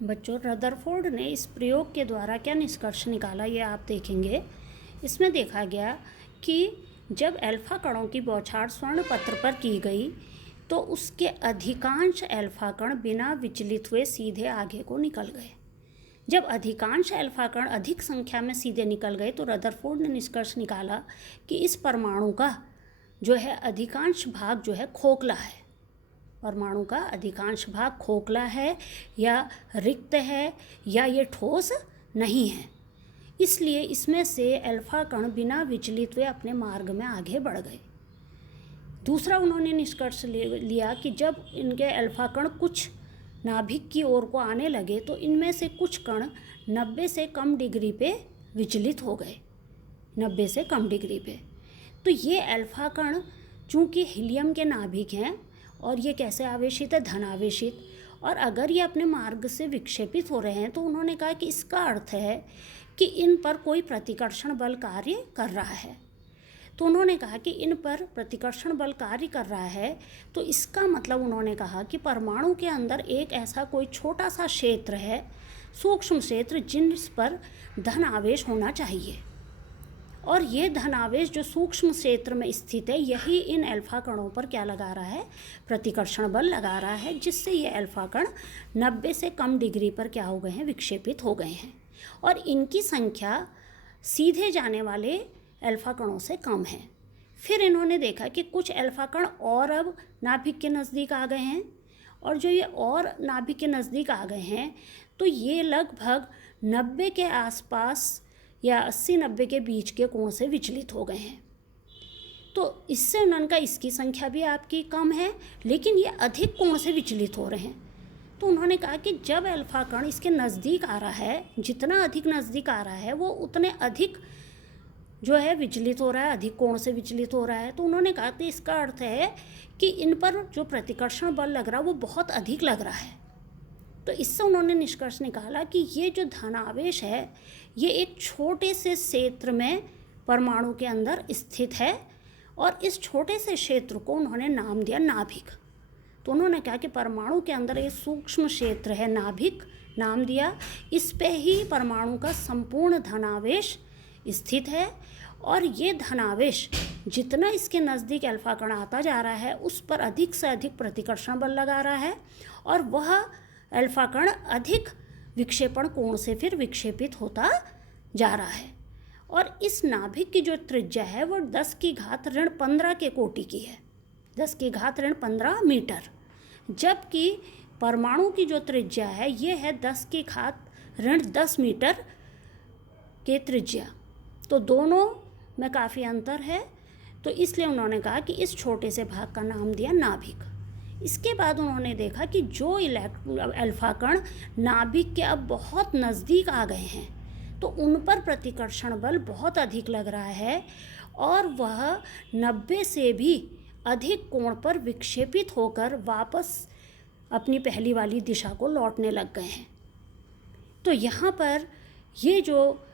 बच्चों, रदरफोर्ड ने इस प्रयोग के द्वारा क्या निष्कर्ष निकाला ये आप देखेंगे। इसमें देखा गया कि जब अल्फा कणों की बौछार स्वर्ण पत्र पर की गई तो उसके अधिकांश अल्फा कण बिना विचलित हुए सीधे आगे को निकल गए। जब अधिकांश अल्फा कण अधिक संख्या में सीधे निकल गए तो रदरफोर्ड ने निष्कर्ष निकाला कि इस परमाणु का जो है अधिकांश भाग जो है खोखला है। परमाणु का अधिकांश भाग खोखला है या रिक्त है या ये ठोस नहीं है, इसलिए इसमें से अल्फा कण बिना विचलित हुए अपने मार्ग में आगे बढ़ गए। दूसरा उन्होंने निष्कर्ष लिया कि जब इनके अल्फा कण कुछ नाभिक की ओर को आने लगे तो इनमें से कुछ कण 90 से कम डिग्री पे विचलित हो गए। 90 से कम डिग्री पे तो ये अल्फा कण चूँकि हीलियम के नाभिक हैं और ये कैसे आवेशित है, धनावेशित, और अगर ये अपने मार्ग से विक्षेपित हो रहे हैं तो उन्होंने कहा कि इसका अर्थ है कि इन पर कोई प्रतिकर्षण बल कार्य कर रहा है। तो उन्होंने कहा कि इन पर प्रतिकर्षण बल कार्य कर रहा है तो इसका मतलब उन्होंने कहा कि परमाणु के अंदर एक ऐसा कोई छोटा सा क्षेत्र है, सूक्ष्म क्षेत्र, जिस पर धन आवेश होना चाहिए, और ये धनावेश जो सूक्ष्म क्षेत्र में स्थित है यही इन अल्फा कणों पर क्या लगा रहा है, प्रतिकर्षण बल लगा रहा है, जिससे ये अल्फा कण 90 से कम डिग्री पर क्या हो गए हैं, विक्षेपित हो गए हैं, और इनकी संख्या सीधे जाने वाले अल्फा कणों से कम है। फिर इन्होंने देखा कि कुछ अल्फा कण और अब नाभिक के नज़दीक आ गए हैं, और जो ये और नाभिक के नज़दीक आ गए हैं तो ये लगभग 90 के आसपास या 80-90 के बीच के कोण से विचलित हो गए हैं। तो इससे उन्होंने कहा इसकी संख्या भी आपकी कम है, लेकिन ये अधिक कोण से विचलित हो रहे हैं। तो उन्होंने कहा कि जब अल्फा कण इसके नज़दीक आ रहा है, जितना अधिक नज़दीक आ रहा है वो उतने अधिक जो है विचलित हो रहा है, अधिक कोण से विचलित हो रहा है। तो उन्होंने कहा कि इसका अर्थ है कि इन पर जो प्रतिकर्षण बल लग रहा है वो बहुत अधिक लग रहा है। तो इससे उन्होंने निष्कर्ष निकाला कि ये जो धनावेश है ये एक छोटे से क्षेत्र में परमाणु के अंदर स्थित है, और इस छोटे से क्षेत्र को उन्होंने नाम दिया नाभिक। तो उन्होंने कहा कि परमाणु के अंदर एक सूक्ष्म क्षेत्र है नाभिक, नाम दिया, इस पे ही परमाणु का संपूर्ण धनावेश स्थित है, और ये धनावेश जितना इसके नज़दीक अल्फा कण आता जा रहा है उस पर अधिक से अधिक प्रतिकर्षण बल लगा रहा है, और वह अल्फा कण अधिक विक्षेपण कोण से फिर विक्षेपित होता जा रहा है। और इस नाभिक की जो त्रिज्या है वो 10⁻15 के कोटि की है, 10⁻15 मीटर, जबकि परमाणु की जो त्रिज्या है ये है 10⁻10 मीटर के त्रिज्या। तो दोनों में काफ़ी अंतर है, तो इसलिए उन्होंने कहा कि इस छोटे से भाग का नाम दिया नाभिक। इसके बाद उन्होंने देखा कि जो अल्फा कण नाभिक के अब बहुत नज़दीक आ गए हैं तो उन पर प्रतिकर्षण बल बहुत अधिक लग रहा है, और वह 90 से भी अधिक कोण पर विक्षेपित होकर वापस अपनी पहली वाली दिशा को लौटने लग गए हैं। तो यहाँ पर ये जो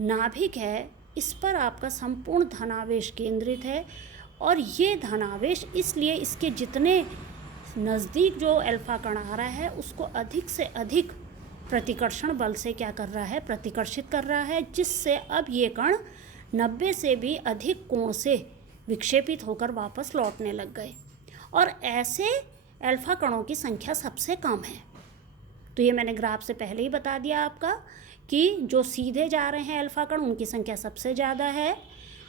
नाभिक है इस पर आपका संपूर्ण धनावेश केंद्रित है, और ये धनावेश इसलिए इसके जितने नज़दीक जो अल्फा कण आ रहा है उसको अधिक से अधिक प्रतिकर्षण बल से क्या कर रहा है, प्रतिकर्षित कर रहा है, जिससे अब ये कण 90 से भी अधिक कोण से विक्षेपित होकर वापस लौटने लग गए, और ऐसे अल्फा कणों की संख्या सबसे कम है। तो ये मैंने ग्राफ से पहले ही बता दिया आपका कि जो सीधे जा रहे हैं अल्फा कण उनकी संख्या सबसे ज़्यादा है,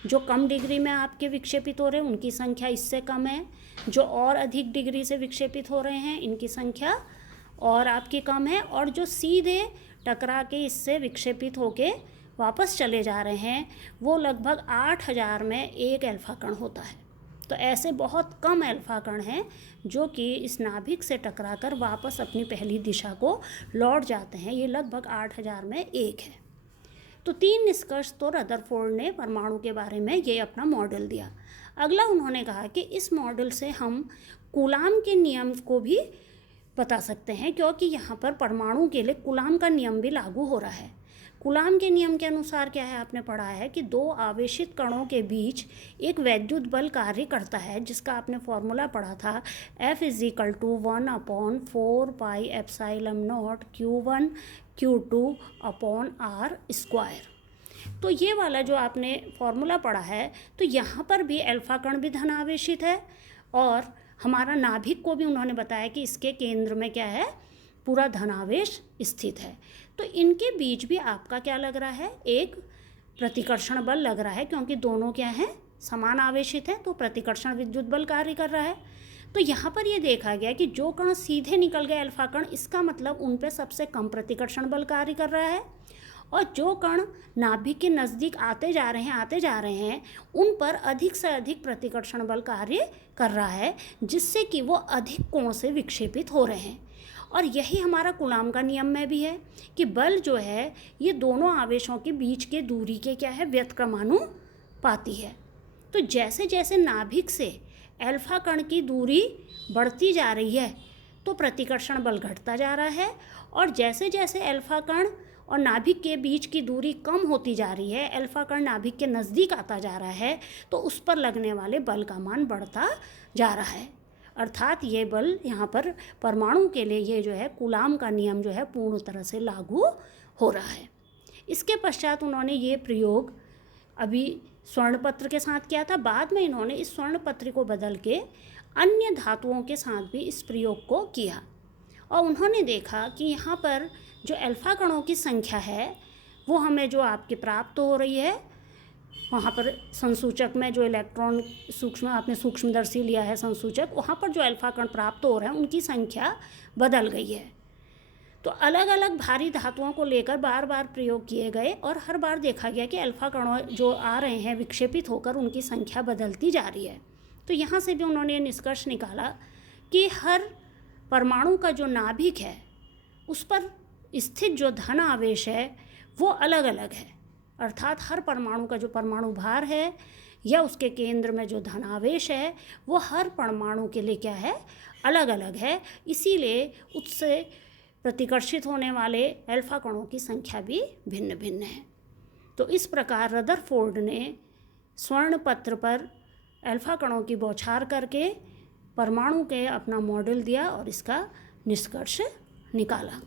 जो कम डिग्री में आपके विक्षेपित हो रहे हैं उनकी संख्या इससे कम है, जो और अधिक डिग्री से विक्षेपित हो रहे हैं इनकी संख्या और आपकी कम है, और जो सीधे टकरा के इससे विक्षेपित होके वापस चले जा रहे हैं वो लगभग 8000 में एक अल्फा कण होता है। तो ऐसे बहुत कम अल्फा कण हैं जो कि इस नाभिक से टकराकर वापस अपनी पहली दिशा को लौट जाते हैं, ये लगभग 8000 में एक है। तो 3 निष्कर्ष तो रदरफोर्ड ने परमाणु के बारे में ये अपना मॉडल दिया। अगला उन्होंने कहा कि इस मॉडल से हम कूलाम के नियम को भी बता सकते हैं, क्योंकि यहाँ पर परमाणु के लिए कूलाम का नियम भी लागू हो रहा है। कूलाम के नियम के अनुसार क्या है, आपने पढ़ा है कि दो आवेशित कणों के बीच एक वैद्युत बल कार्य करता है, जिसका आपने फॉर्मूला पढ़ा था F = 1/4πε0 Q1 Q2/r²। तो ये वाला जो आपने फॉर्मूला पढ़ा है, तो यहाँ पर भी अल्फा कण भी धन आवेशित है, और हमारा नाभिक को भी उन्होंने बताया कि इसके केंद्र में क्या है, पूरा धनावेश स्थित है। तो इनके बीच भी आपका क्या लग रहा है, एक प्रतिकर्षण बल लग रहा है, क्योंकि दोनों क्या हैं, समान आवेशित हैं, तो प्रतिकर्षण विद्युत बल कार्य कर रहा है। तो यहाँ पर ये देखा गया कि जो कण सीधे निकल गए अल्फा कण, इसका मतलब उन पे सबसे कम प्रतिकर्षण बल कार्य कर रहा है, और जो कण नाभिक के नज़दीक आते जा रहे हैं उन पर अधिक से अधिक प्रतिकर्षण बल कार्य कर रहा है, जिससे कि वो अधिक कोण से विक्षेपित हो रहे हैं। और यही हमारा कूलाम का नियम में भी है कि बल जो है ये दोनों आवेशों के बीच के दूरी के क्या है, व्युत्क्रमानुपाती है। तो जैसे जैसे नाभिक से अल्फा कण की दूरी बढ़ती जा रही है तो प्रतिकर्षण बल घटता जा रहा है, और जैसे जैसे अल्फा कण और नाभिक के बीच की दूरी कम होती जा रही है, अल्फा कण नाभिक के नज़दीक आता जा रहा है, तो उस पर लगने वाले बल का मान बढ़ता जा रहा है। अर्थात ये बल यहाँ पर परमाणु के लिए ये जो है कूलाम का नियम जो है पूर्ण तरह से लागू हो रहा है। इसके पश्चात उन्होंने ये प्रयोग अभी स्वर्णपत्र के साथ किया था, बाद में इन्होंने इस स्वर्णपत्र को बदल के अन्य धातुओं के साथ भी इस प्रयोग को किया, और उन्होंने देखा कि यहाँ पर जो अल्फा कणों की संख्या है वो हमें जो आपके प्राप्त हो रही है, वहाँ पर संसूचक में जो इलेक्ट्रॉन आपने सूक्ष्मदर्शी लिया है संसूचक, वहाँ पर जो अल्फा कण प्राप्त हो रहे हैं उनकी संख्या बदल गई है। तो अलग अलग भारी धातुओं को लेकर बार बार प्रयोग किए गए, और हर बार देखा गया कि अल्फा कणों जो आ रहे हैं विक्षेपित होकर उनकी संख्या बदलती जा रही है। तो यहाँ से भी उन्होंने निष्कर्ष निकाला कि हर परमाणु का जो नाभिक है उस पर स्थित जो धन आवेश है वो अलग अलग है, अर्थात हर परमाणु का जो परमाणु भार है या उसके केंद्र में जो धनावेश है वो हर परमाणु के लिए क्या है, अलग अलग है। इसीलिए उससे प्रतिकर्षित होने वाले अल्फा कणों की संख्या भी भिन्न भिन्न है। तो इस प्रकार रदरफोर्ड ने स्वर्णपत्र पर अल्फा कणों की बौछार करके परमाणु के अपना मॉडल दिया और इसका निष्कर्ष निकाला।